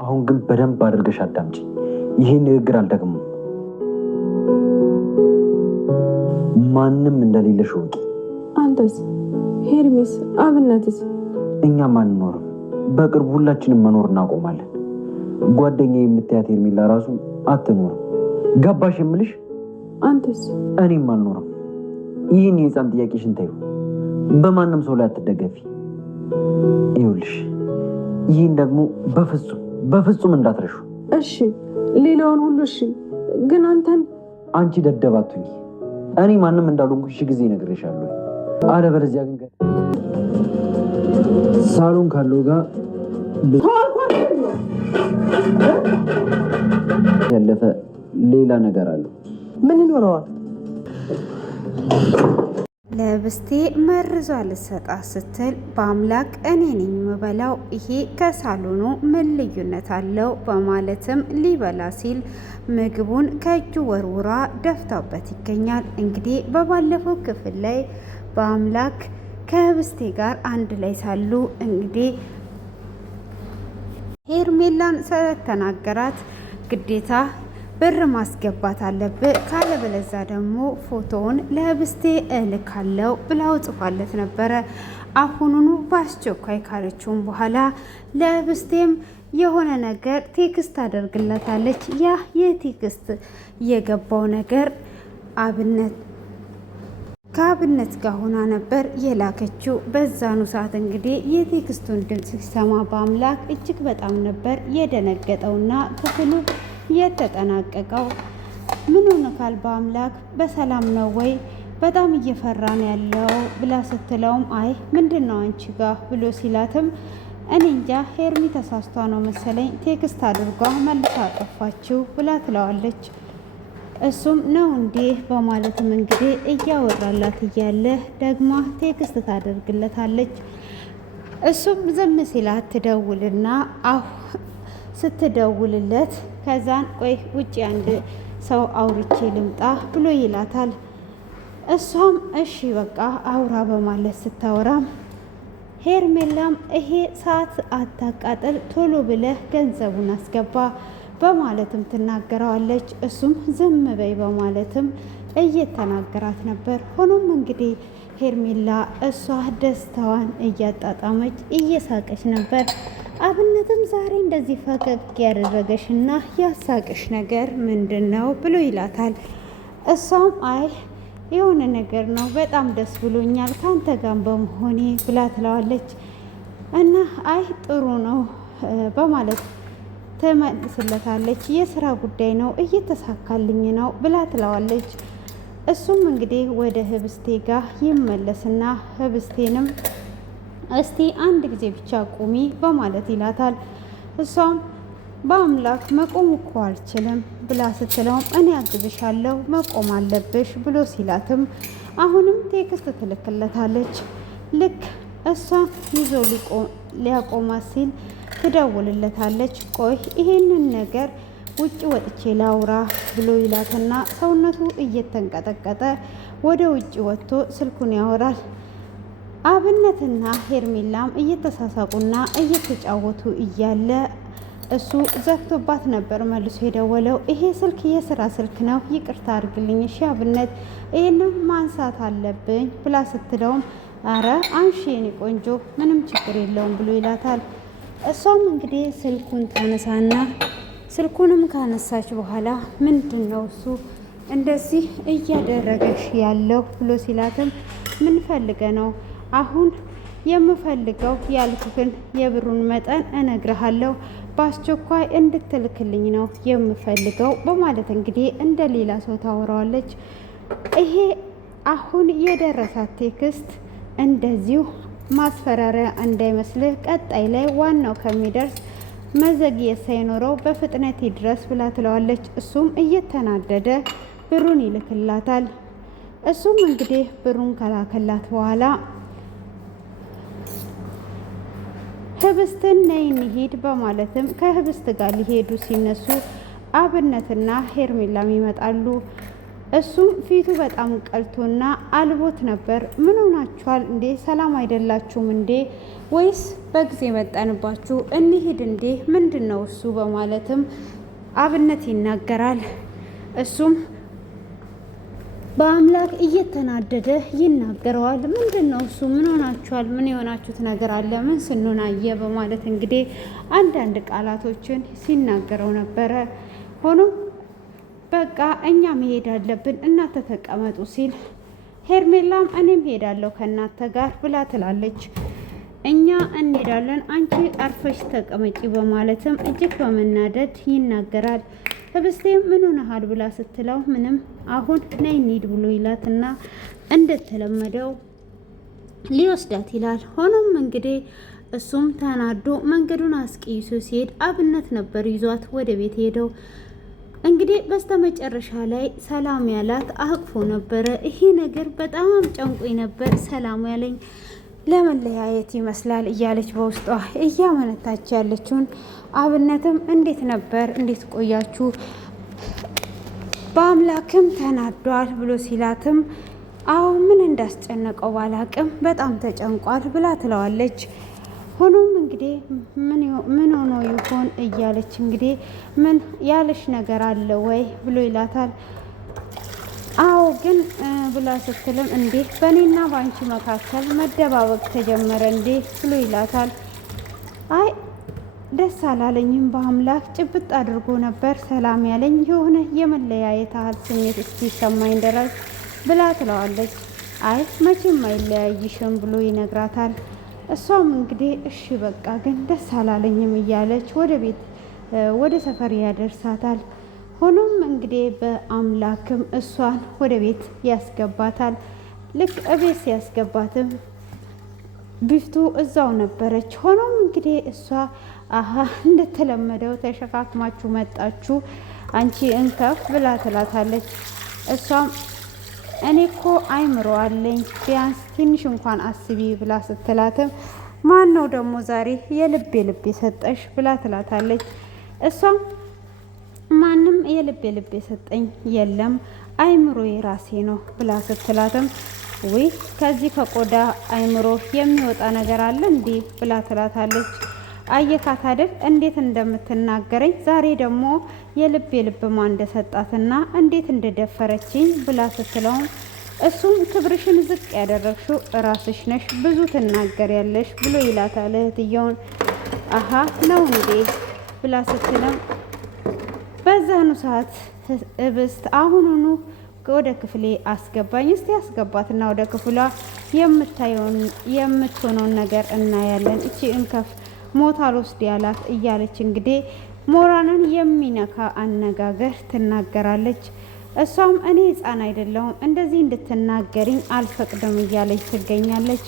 አሁን ግን በደንብ አድርገሽ አዳምጪ። ይሄን ንግግር አልደግምም። ማንም እንደሌለሽ ወቂ። አንተስ? ሄርሜስ? አብነትስ? እኛም አንኖርም። በቅርቡ ሁላችንም መኖር እናቆማለን። ጓደኛዬ የምትያት ሄርሜላ ራሱ አትኖርም። ገባሽ የምልሽ? አንተስ? እኔም አልኖርም። ይህን የህፃን ጥያቄሽን ተይው። በማንም ሰው ላይ አትደገፊ። ይኸውልሽ ይህን ደግሞ በፍጹም እንዳትረሹ እሺ? ሌላውን ሁሉ እሺ፣ ግን አንቺ ደደባቱኝ። እኔ ማንም እንዳልሆንኩ ሺ ጊዜ ነግሬሻለሁ። አለበለዚያ ግን ሳሎን ካለው ጋር ያለፈ ሌላ ነገር አለው። ምን ይኖረዋል? ለብስቴ መርዟ ልሰጣ ስትል በአምላክ እኔ ነኝ የምበላው፣ ይሄ ከሳሎኑ ምን ልዩነት አለው? በማለትም ሊበላ ሲል ምግቡን ከእጁ ወርውራ ደፍታበት ይገኛል። እንግዲህ በባለፈው ክፍል ላይ በአምላክ ከብስቴ ጋር አንድ ላይ ሳሉ እንግዲህ ሄርሜላን ስለተናገራት ግዴታ ብር ማስገባት አለብህ፣ ካለበለዛ ደግሞ ፎቶውን ለህብስቴ እልካለው ብላው ጽፋለት ነበረ። አሁኑኑ በአስቸኳይ ካለችውም በኋላ ለህብስቴም የሆነ ነገር ቴክስት አደርግለታለች። ያ የቴክስት የገባው ነገር ከአብነት ጋር ሆና ነበር የላከችው። በዛኑ ሰዓት እንግዲህ የቴክስቱን ድምፅ ሲሰማ በአምላክ እጅግ በጣም ነበር የደነገጠውና ክፍሉ የተጠናቀቀው። ምን ሆነካል በአምላክ በሰላም ነው ወይ? በጣም እየፈራን ያለው ብላ ስትለውም አይ ምንድን ነው አንቺ ጋር ብሎ ሲላትም እኔ እንጃ ሄርሚ ተሳስቷ ነው መሰለኝ ቴክስት አድርጓ መልሳ አጠፋችው ብላ ትለዋለች። እሱም ነው እንዴ በማለትም እንግዲህ እያወራላት እያለ ደግማ ቴክስት ታደርግለታለች። እሱም ዝም ሲላት ትደውልና ስትደውልለት ከዛን ቆይ ውጭ አንድ ሰው አውርቼ ልምጣ ብሎ ይላታል። እሷም እሺ በቃ አውራ በማለት ስታወራም ሄርሜላም ይሄ ሰዓት አታቃጥል ቶሎ ብለህ ገንዘቡን አስገባ በማለትም ትናገረዋለች። እሱም ዝም በይ በማለትም እየተናገራት ነበር። ሆኖም እንግዲህ ሄርሜላ እሷ ደስታዋን እያጣጣመች እየሳቀች ነበር። አብነትም ዛሬ እንደዚህ ፈገግ ያደረገሽ እና ያሳቅሽ ነገር ምንድን ነው ብሎ ይላታል። እሷም አይ የሆነ ነገር ነው በጣም ደስ ብሎኛል ካንተ ጋር በመሆኔ ብላ ትለዋለች። እና አይ ጥሩ ነው በማለት ትመልስለታለች። የስራ ጉዳይ ነው እየተሳካልኝ ነው ብላ ትለዋለች። እሱም እንግዲህ ወደ ህብስቴ ጋር ይመለስና ህብስቴንም እስቲ አንድ ጊዜ ብቻ ቁሚ በማለት ይላታል። እሷም በአምላክ መቆም እኮ አልችልም ብላ ስትለውም እኔ አግዝሻለሁ መቆም አለብሽ ብሎ ሲላትም አሁንም ቴክስት ትልክለታለች። ልክ እሷ ይዞ ሊያቆማት ሲል ትደውልለታለች። ቆይ ይሄንን ነገር ውጭ ወጥቼ ላውራ ብሎ ይላትና ሰውነቱ እየተንቀጠቀጠ ወደ ውጭ ወጥቶ ስልኩን ያወራል። አብነትና ሄርሜላም እየተሳሳቁና እየተጫወቱ እያለ እሱ ዘግቶባት ነበር መልሶ የደወለው። ይሄ ስልክ የስራ ስልክ ነው ይቅርታ አድርግልኝ እሺ አብነት ይህንም ማንሳት አለብኝ ብላ ስትለውም አረ አንሺ የኔ ቆንጆ ምንም ችግር የለውም ብሎ ይላታል። እሷም እንግዲህ ስልኩን ታነሳና ስልኩንም ካነሳች በኋላ ምንድን ነው እሱ እንደዚህ እያደረገሽ ያለው ብሎ ሲላትም ምን ፈልገ ነው? አሁን የምፈልገው ያልኩህን የብሩን መጠን እነግርሃለሁ በአስቸኳይ እንድትልክልኝ ነው የምፈልገው በማለት እንግዲህ እንደ ሌላ ሰው ታወራዋለች። ይሄ አሁን የደረሳት ቴክስት እንደዚሁ ማስፈራሪያ እንዳይመስልህ ቀጣይ ላይ ዋናው ከሚደርስ መዘግየት ሳይኖረው በፍጥነት ይድረስ ብላ ትለዋለች። እሱም እየተናደደ ብሩን ይልክላታል። እሱም እንግዲህ ብሩን ከላከላት በኋላ ህብስትን ነይ እንሂድ በማለትም ከህብስት ጋር ሊሄዱ ሲነሱ አብነትና ሄርሜላም ይመጣሉ። እሱም ፊቱ በጣም ቀልቶና አልቦት ነበር። ምን ሆናችኋል እንዴ? ሰላም አይደላችሁም እንዴ? ወይስ በጊዜ መጣንባችሁ? እንሂድ እንዴ? ምንድን ነው እሱ? በማለትም አብነት ይናገራል። እሱም በአምላክ እየተናደደ ይናገረዋል። ምንድን ነው እሱ? ምን ሆናችኋል? ምን የሆናችሁት ነገር አለ? ምን ስንሆን አየ? በማለት እንግዲህ አንዳንድ ቃላቶችን ሲናገረው ነበረ። ሆኖም በቃ እኛ መሄድ አለብን እናንተ ተቀመጡ ሲል ሄርሜላም እኔም ሄዳለሁ ከእናንተ ጋር ብላ ትላለች። እኛ እንሄዳለን አንቺ አርፈሽ ተቀመጪ በማለትም እጅግ በመናደድ ይናገራል። ህብስቴም ምን ሆነሃል ብላ ስትለው ምንም አሁን ነይ እንሂድ ብሎ ይላትና እንደተለመደው ሊወስዳት ይላል። ሆኖም እንግዲህ እሱም ተናዶ መንገዱን አስቀይሶ ሲሄድ አብነት ነበር ይዟት ወደ ቤት ሄደው። እንግዲህ በስተመጨረሻ ላይ ሰላም ያላት አቅፎ ነበረ። ይሄ ነገር በጣም ጨንቆኝ ነበር፣ ሰላም ያለኝ ለመለያየት ይመስላል እያለች በውስጧ እያመነታች ያለችውን አብነትም እንዴት ነበር እንዴት ቆያችሁ በአምላክም ተናዷል ብሎ ሲላትም አዎ ምን እንዳስጨነቀው ባላቅም በጣም ተጨንቋል ብላ ትለዋለች። ሆኖም እንግዲህ ምን ሆኖ ይሆን እያለች እንግዲህ ምን ያለሽ ነገር አለ ወይ ብሎ ይላታል። አዎ ግን ብላ ስትልም እንዴ በእኔና በአንቺ መካከል መደባበቅ ተጀመረ እንዴ ብሎ ይላታል። አይ ደስ አላለኝም፣ በአምላክ ጭብጥ አድርጎ ነበር ሰላም ያለኝ የሆነ የመለያየት ያህል ስሜት እስኪሰማኝ ድረስ ብላ ትለዋለች። አይ መቼም አይለያይሽም ብሎ ይነግራታል። እሷም እንግዲህ እሺ በቃ ግን ደስ አላለኝም እያለች ወደ ሰፈር ያደርሳታል። ሆኖም እንግዲህ በአምላክም እሷን ወደ ቤት ያስገባታል። ልክ እቤት ሲያስገባትም ቢፍቱ እዛው ነበረች። ሆኖም እንግዲህ እሷ አሀ እንደተለመደው ተሸካክማችሁ መጣችሁ አንቺ እንከፍ ብላ ትላታለች። እሷም እኔ እኮ አይምሮ አለኝ ቢያንስ ትንሽ እንኳን አስቢ ብላ ስትላትም ማን ነው ደግሞ ዛሬ የልብ የሰጠሽ ብላ ትላታለች። እሷም ማንም የልብ የሰጠኝ የለም አይምሮ የራሴ ነው ብላ ስትላትም ወይ ከዚህ ከቆዳ አይምሮ የሚወጣ ነገር አለ እንዴ ብላ ትላታለች። አየካት አይደል እንዴት እንደምትናገረኝ ዛሬ ደግሞ የልብ ማን እንደሰጣትና እንዴት እንደደፈረችኝ ብላ ስትለውም እሱም ክብርሽን ዝቅ ያደረግሽው ራስሽ ነሽ ብዙ ትናገሪያለሽ ብሎ ይላታል እህትየውን። አሀ ነው እንዴ ብላ ስትለው በዛኑ ሰዓት ህብስት አሁኑኑ ወደ ክፍሌ አስገባኝ፣ እስቲ አስገባትና ወደ ክፍሏ የምትሆነውን ነገር እናያለን፣ እቺ እንከፍ ሞት አልወስድ ያላት እያለች እንግዲህ ሞራንን የሚነካ አነጋገር ትናገራለች። እሷም እኔ ህፃን አይደለሁም እንደዚህ እንድትናገሪኝ አልፈቅድም እያለች ትገኛለች።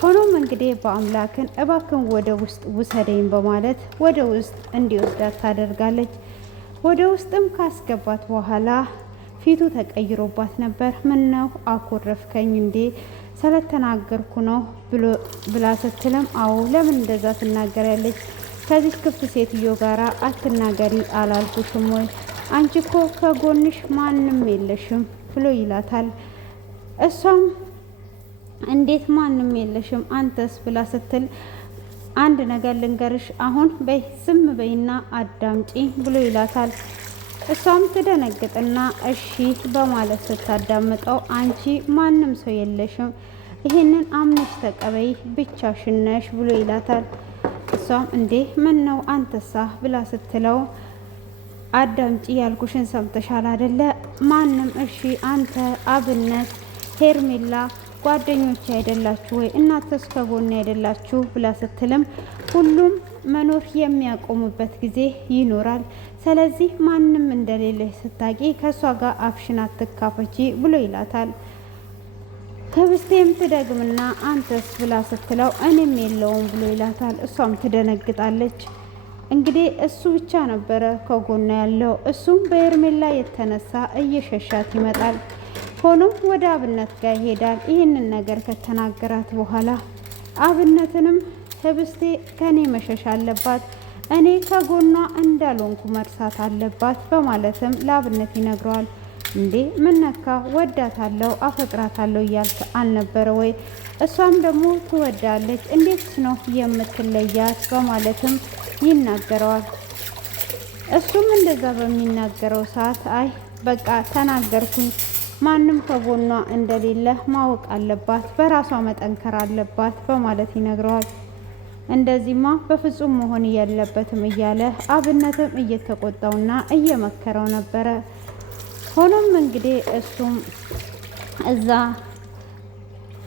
ሆኖም እንግዲህ በአምላክን እባክን ወደ ውስጥ ውሰደኝ በማለት ወደ ውስጥ እንዲወስዳት ታደርጋለች። ወደ ውስጥም ካስገባት በኋላ ፊቱ ተቀይሮባት ነበር። ምን ነው አኮረፍከኝ እንዴ ስለተናገርኩ ነው ብላ ስትልም አዎ ለምን እንደዛ ትናገሪያለች? ከዚህ ክፍት ሴትዮ ጋራ አትናገሪ አላልኩሽም ወይ? አንቺ እኮ ከጎንሽ ማንም የለሽም ብሎ ይላታል። እሷም እንዴት ማንም የለሽም አንተስ ብላ ስትል አንድ ነገር ልንገርሽ አሁን በይ ዝም በይና አዳምጪ ብሎ ይላታል። እሷም ትደነግጥና እሺ በማለት ስታዳምጠው አንቺ ማንም ሰው የለሽም ይሄንን አምነሽ ተቀበይ ብቻሽን ነሽ ብሎ ይላታል። እሷም እንዴ ምን ነው አንተሳ ብላ ስትለው አዳምጪ ያልኩሽን ሰምተሻል አይደለ? ማንም እሺ አንተ አብነት ሄርሜላ ጓደኞች አይደላችሁ ወይ እናንተስ ከጎን አይደላችሁ ብላ ስትልም ሁሉም መኖር የሚያቆሙበት ጊዜ ይኖራል። ስለዚህ ማንም እንደሌለሽ ስታቂ ከእሷ ጋር አፍሽን አትካፈቺ ብሎ ይላታል። ህብስቴም ትደግምና አንተስ ብላ ስትለው እኔም የለውም ብሎ ይላታል። እሷም ትደነግጣለች። እንግዲህ እሱ ብቻ ነበረ ከጎና ያለው። እሱም በሄርሜላ የተነሳ እየሸሻት ይመጣል። ሆኖም ወደ አብነት ጋር ይሄዳል። ይህንን ነገር ከተናገራት በኋላ አብነትንም ህብስቴ ከኔ መሸሽ አለባት፣ እኔ ከጎኗ እንዳልሆንኩ መርሳት አለባት በማለትም ለአብነት ይነግረዋል። እንዴ ምን ነካ? ወዳታለሁ፣ አፈቅራታለሁ እያልክ አልነበረ ወይ? እሷም ደግሞ ትወዳለች፣ እንዴት ነው የምትለያት? በማለትም ይናገረዋል። እሱም እንደዛ በሚናገረው ሰዓት አይ በቃ ተናገርኩኝ፣ ማንም ከጎኗ እንደሌለ ማወቅ አለባት፣ በራሷ መጠንከር አለባት በማለት ይነግረዋል። እንደዚህማ በፍጹም መሆን የለበትም እያለ አብነትም እየተቆጣውና እየመከረው ነበረ። ሆኖም እንግዲህ እሱም እዛ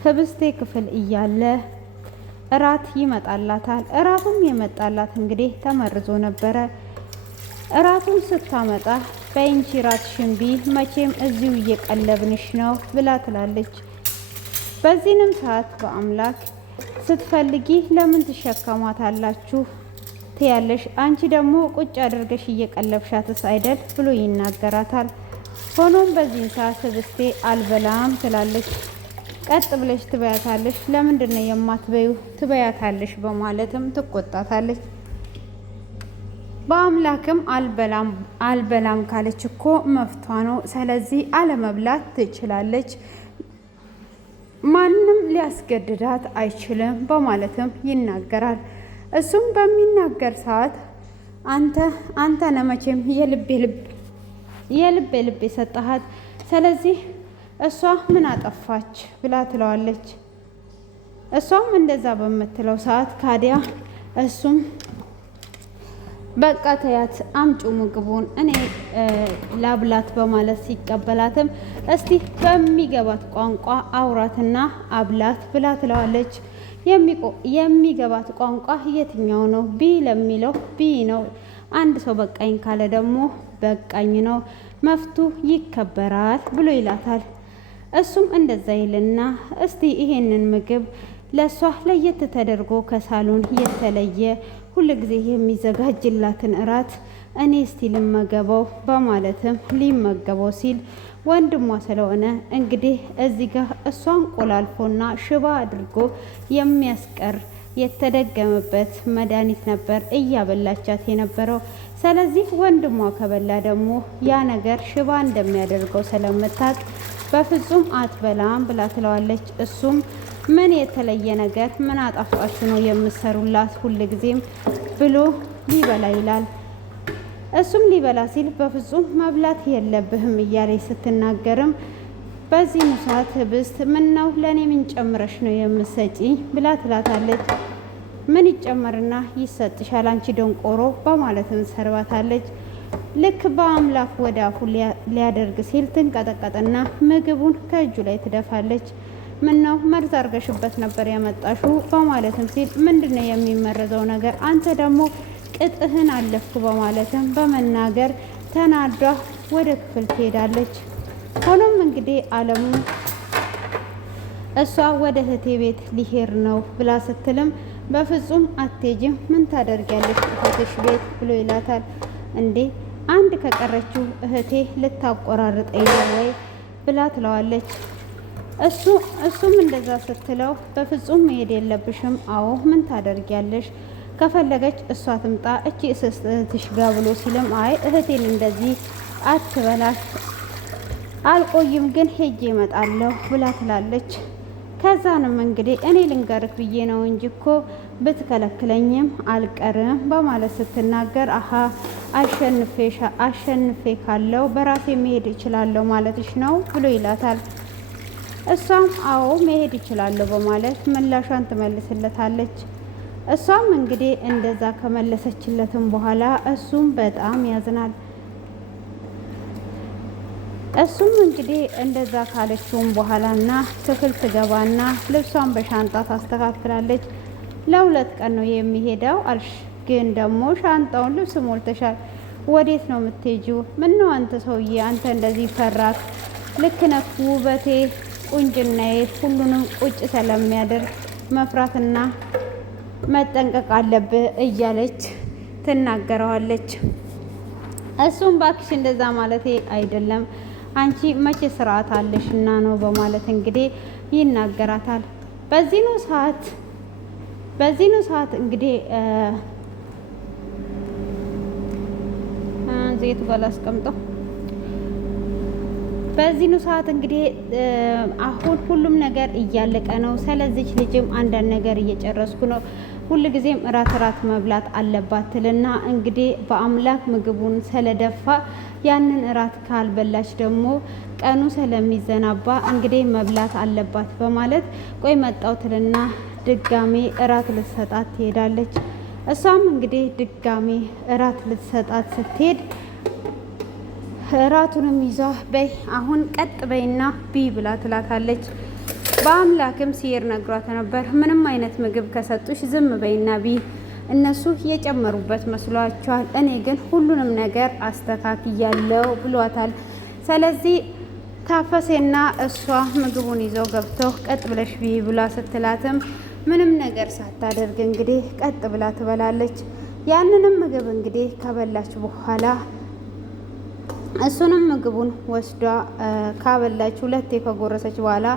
ህብስቴ ክፍል እያለ እራት ይመጣላታል። እራቱም የመጣላት እንግዲህ ተመርዞ ነበረ። እራቱን ስታመጣ በእንቺ ራት ሽንቢ መቼም እዚሁ እየቀለብንሽ ነው ብላ ትላለች። በዚህንም ሰዓት በአምላክ ስትፈልጊ ለምን ትሸከሟታላችሁ ትያለሽ፣ አንቺ ደግሞ ቁጭ አድርገሽ እየቀለብሻትስ አይደል ብሎ ይናገራታል። ሆኖም በዚህን ሰዓት ህብስቴ አልበላም ትላለች። ቀጥ ብለሽ ትበያታለሽ፣ ለምንድን ነው የማትበዩ? ትበያታለሽ በማለትም ትቆጣታለች። በአምላክም አልበላም ካለች እኮ መፍቷ ነው፣ ስለዚህ አለመብላት ትችላለች፣ ማንም ሊያስገድዳት አይችልም በማለትም ይናገራል። እሱም በሚናገር ሰዓት አንተ ነመቼም የልብ የሰጠሃት፣ ስለዚህ እሷ ምን አጠፋች ብላ ትለዋለች። እሷም እንደዛ በምትለው ሰዓት ካዲያ እሱም በቃ ተያት አምጩ ምግቡን እኔ ላብላት በማለት ሲቀበላትም እስቲ በሚገባት ቋንቋ አውራትና አብላት ብላ ትለዋለች። የሚገባት ቋንቋ የትኛው ነው? ቢ ለሚለው ቢ ነው። አንድ ሰው በቃኝ ካለ ደግሞ በቃኝ ነው፣ መፍቱ ይከበራል ብሎ ይላታል። እሱም እንደዛ ይልና እስቲ ይሄንን ምግብ ለሷ ለየት ተደርጎ ከሳሎን የተለየ ሁል ጊዜ የሚዘጋጅላትን እራት እኔ እስቲ ልመገበው በማለትም ሊመገበው ሲል ወንድሟ ስለሆነ እንግዲህ እዚህ ጋር እሷን ቆላልፎና ሽባ አድርጎ የሚያስቀር የተደገመበት መድኃኒት ነበር እያበላቻት የነበረው። ስለዚህ ወንድሟ ከበላ ደግሞ ያ ነገር ሽባ እንደሚያደርገው ስለምታውቅ በፍጹም አትበላም ብላ ትለዋለች። እሱም ምን የተለየ ነገር ምን አጣፍጣችሁ ነው የምሰሩላት ሁል ጊዜም ብሎ ሊበላ ይላል። እሱም ሊበላ ሲል በፍጹም መብላት የለብህም እያለች ስትናገርም በዚህ ሰዓት ህብስት ምን ነው ለእኔ ምን ጨምረሽ ነው የምሰጪ ብላ ትላታለች። ምን ይጨመርና ይሰጥሻል አንቺ ደንቆሮ በማለትም ሰርባታለች። ልክ በአምላክ ወደ አፉ ሊያደርግ ሲል ትንቀጠቀጥና ምግቡን ከእጁ ላይ ትደፋለች። ምን ነው መርዝ አርገሽበት ነበር ያመጣሹ በማለትም ሲል ምንድነው የሚመረዘው ነገር አንተ ደግሞ ቅጥህን አለፍኩ በማለትም በመናገር ተናዷ ወደ ክፍል ትሄዳለች። ሆኖም እንግዲህ አለሙ እሷ ወደ እህቴ ቤት ሊሄድ ነው ብላ ስትልም በፍጹም አትሄጂም፣ ምን ታደርጊያለሽ እህትሽ ቤት ብሎ ይላታል። እንዴ አንድ ከቀረችው እህቴ ልታቆራርጠኝ ነው ወይ ብላ ትለዋለች። እሱም እንደዛ ስትለው በፍጹም መሄድ የለብሽም። አዎ ምን ታደርጊያለሽ? ከፈለገች እሷ ትምጣ እቺ እህትሽ ጋ ብሎ ሲልም አይ እህቴን እንደዚህ አትበላት፣ አልቆይም ግን ሄጄ እመጣለሁ ብላ ትላለች። ከዛንም እንግዲህ እኔ ልንገርክ ብዬ ነው እንጂ እኮ ብትከለክለኝም አልቀርም በማለት ስትናገር አሀ አሸንፌ ካለው በራሴ መሄድ እችላለሁ ማለትሽ ነው ብሎ ይላታል። እሷም አዎ መሄድ ይችላለሁ በማለት ምላሿን ትመልስለታለች። እሷም እንግዲህ እንደዛ ከመለሰችለትም በኋላ እሱም በጣም ያዝናል። እሱም እንግዲህ እንደዛ ካለችውም በኋላና ክፍል ትገባና ልብሷን በሻንጣ ታስተካክላለች። ለ2 ቀን ነው የሚሄደው አልሽ፣ ግን ደግሞ ሻንጣውን ልብስ ሞልተሻል፣ ወዴት ነው የምትሄጂው? ምነው አንተ ሰውዬ አንተ እንደዚህ ፈራክ? ልክ ነህ፣ ውበቴ ቁንጅናዬ ሁሉንም ቁጭ ስለሚያደርግ መፍራትና መጠንቀቅ አለብህ እያለች ትናገረዋለች። እሱም ባክሽ እንደዛ ማለቴ አይደለም፣ አንቺ መቼ ስርዓት አለሽና ነው በማለት እንግዲህ ይናገራታል። በዚህኑ ሰዓት እንግዲህ ዘይቱ ጋር አስቀምጠው በዚህኑ ሰዓት እንግዲህ አሁን ሁሉም ነገር እያለቀ ነው። ስለዚች ልጅም አንዳንድ ነገር እየጨረስኩ ነው። ሁልጊዜም እራት መብላት አለባት ትልና እንግዲህ በአምላክ ምግቡን ስለደፋ ያንን እራት ካልበላች ደግሞ ቀኑ ስለሚዘናባ እንግዲህ መብላት አለባት በማለት ቆይ መጣው ትልና ድጋሜ እራት ልትሰጣት ትሄዳለች። እሷም እንግዲህ ድጋሜ እራት ልትሰጣት ስትሄድ እራቱንም ይዟ በይ አሁን ቀጥ በይና ቢ ብላ ትላታለች። በአምላክም ሲሄድ ነግሯት ነበር። ምንም አይነት ምግብ ከሰጡሽ ዝም በይና ቢ፣ እነሱ የጨመሩበት መስሏቸዋል፣ እኔ ግን ሁሉንም ነገር አስተካክያለሁ ብሏታል። ስለዚህ ታፈሴና እሷ ምግቡን ይዘው ገብተው ቀጥ ብለሽ ቢ ብላ ስትላትም ምንም ነገር ሳታደርግ እንግዲህ ቀጥ ብላ ትበላለች። ያንንም ምግብ እንግዲህ ከበላች በኋላ እሱንም ምግቡን ወስዷ ካበላች ሁለቴ ከጎረሰች በኋላ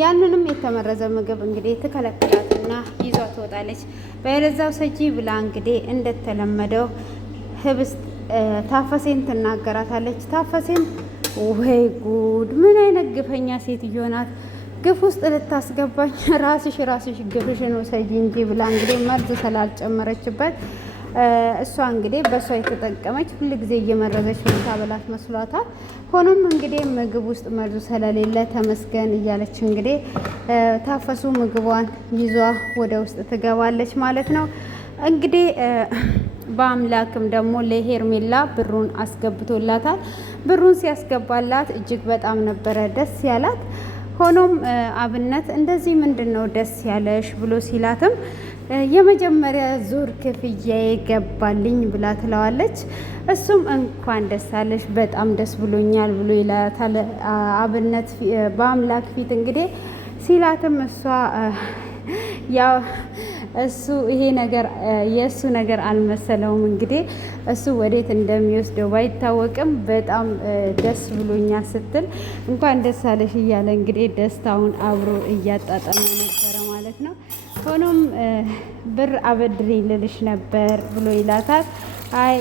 ያንንም የተመረዘ ምግብ እንግዲህ ትከለክላትና ይዟ ትወጣለች። በለዛው ሰጂ ብላ እንግዲህ እንደተለመደው ህብስት ታፈሴን ትናገራታለች። ታፈሴን ወይ ጉድ ምን አይነት ግፈኛ ሴትዮ ናት፣ ግፍ ውስጥ ልታስገባኝ ራስሽ ግፍሽን ውሰጂ እንጂ ብላ እንግዲህ መርዝ ስላልጨመረችበት እሷ እንግዲህ በእሷ የተጠቀመች ሁልጊዜ እየመረዘች የምታበላት መስሏታል። ሆኖም እንግዲህ ምግብ ውስጥ መርዙ ስለሌለ ተመስገን እያለች እንግዲህ ታፈሱ ምግቧን ይዟ ወደ ውስጥ ትገባለች ማለት ነው። እንግዲህ በአምላክም ደግሞ ለሄርሜላ ብሩን አስገብቶላታል። ብሩን ሲያስገባላት እጅግ በጣም ነበረ ደስ ያላት። ሆኖም አብነት እንደዚህ ምንድን ነው ደስ ያለሽ ብሎ ሲላትም የመጀመሪያ ዙር ክፍያ ገባልኝ ብላ ትለዋለች። እሱም እንኳን ደስ አለሽ በጣም ደስ ብሎኛል ብሎ ይላታል። አብነት በአምላክ ፊት እንግዲህ ሲላትም እሷ ያው እሱ ይሄ ነገር የእሱ ነገር አልመሰለውም። እንግዲህ እሱ ወዴት እንደሚወስደው ባይታወቅም በጣም ደስ ብሎኛል ስትል እንኳን ደስ አለሽ እያለ እንግዲህ ደስታውን አብሮ እያጣጠመ ነበረ ማለት ነው። ሆኖም ብር አበድሬ ልልሽ ነበር ብሎ ይላታል። አይ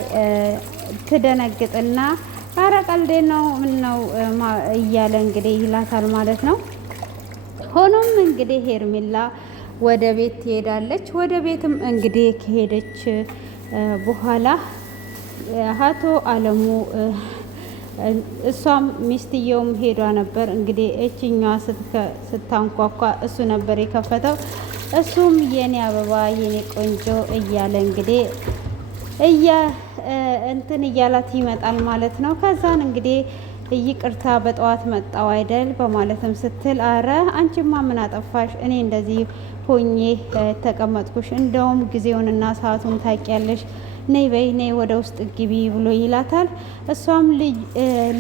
ትደነግጥና ኧረ ቀልዴ ነው ምን ነው እያለ እንግዲህ ይላታል ማለት ነው። ሆኖም እንግዲህ ሄርሜላ ወደ ቤት ትሄዳለች። ወደ ቤትም እንግዲህ ከሄደች በኋላ አቶ አለሙ እሷም ሚስትየውም ሄዷ ነበር። እንግዲህ እችኛዋ ስታንኳኳ እሱ ነበር የከፈተው። እሱም የኔ አበባ የኔ ቆንጆ እያለ እንግዲህ እንትን እያላት ይመጣል ማለት ነው። ከዛን እንግዲህ ይቅርታ በጠዋት መጣው አይደል በማለትም ስትል አረ አንቺማ ምን አጠፋሽ? እኔ እንደዚህ ሆኜ ተቀመጥኩሽ፣ እንደውም ጊዜውንና ሰዓቱን ታውቂያለሽ። ነይ በይ ነይ ወደ ውስጥ ግቢ ብሎ ይላታል። እሷም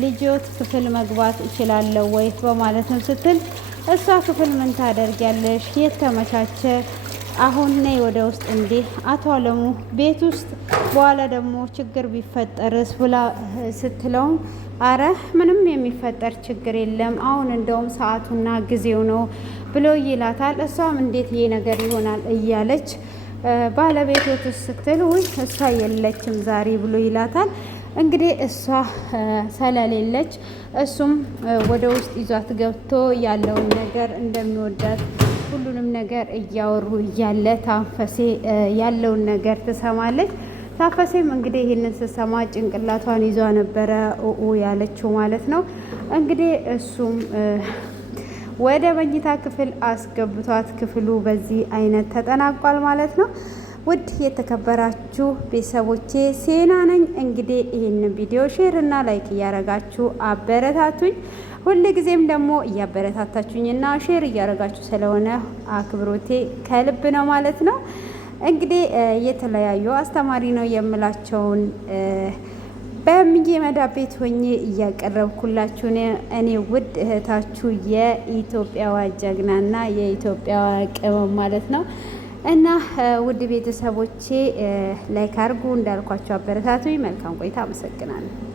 ልጆት ክፍል መግባት እችላለሁ ወይ በማለትም ስትል እሷ ክፍል ምን ታደርጊያለሽ? የተመቻቸ አሁን ነይ ወደ ውስጥ እንዴ አቶ አለሙ ቤት ውስጥ በኋላ ደግሞ ችግር ቢፈጠርስ ብላ ስትለውም አረ ምንም የሚፈጠር ችግር የለም አሁን እንደውም ሰዓቱና ጊዜው ነው ብሎ ይላታል። እሷም እንዴት ይሄ ነገር ይሆናል እያለች ባለቤቶት ስትል ውይ እሷ የለችም ዛሬ ብሎ ይላታል። እንግዲህ እሷ ስለሌለች እሱም ወደ ውስጥ ይዟት ገብቶ ያለውን ነገር እንደሚወዳት ሁሉንም ነገር እያወሩ እያለ ታፈሴ ያለውን ነገር ትሰማለች። ታፈሴም እንግዲህ ይህንን ስትሰማ ጭንቅላቷን ይዟ ነበረ ያለችው ማለት ነው። እንግዲህ እሱም ወደ መኝታ ክፍል አስገብቷት ክፍሉ በዚህ አይነት ተጠናቋል ማለት ነው። ውድ የተከበራችሁ ቤተሰቦቼ ሴና ነኝ። እንግዲህ ይህንን ቪዲዮ ሼር እና ላይክ እያረጋችሁ አበረታቱኝ። ሁል ጊዜም ደግሞ እያበረታታችሁኝና ሼር እያረጋችሁ ስለሆነ አክብሮቴ ከልብ ነው ማለት ነው። እንግዲህ የተለያዩ አስተማሪ ነው የምላቸውን በምዬ መዳብ ቤት ሆኜ እያቀረብኩላችሁ እኔ ውድ እህታችሁ የኢትዮጵያዋ ጀግናና የኢትዮጵያዋ ቅመም ማለት ነው። እና ውድ ቤተሰቦቼ ላይክ አድርጉ፣ እንዳልኳቸው አበረታቱኝ። መልካም ቆይታ። አመሰግናለሁ።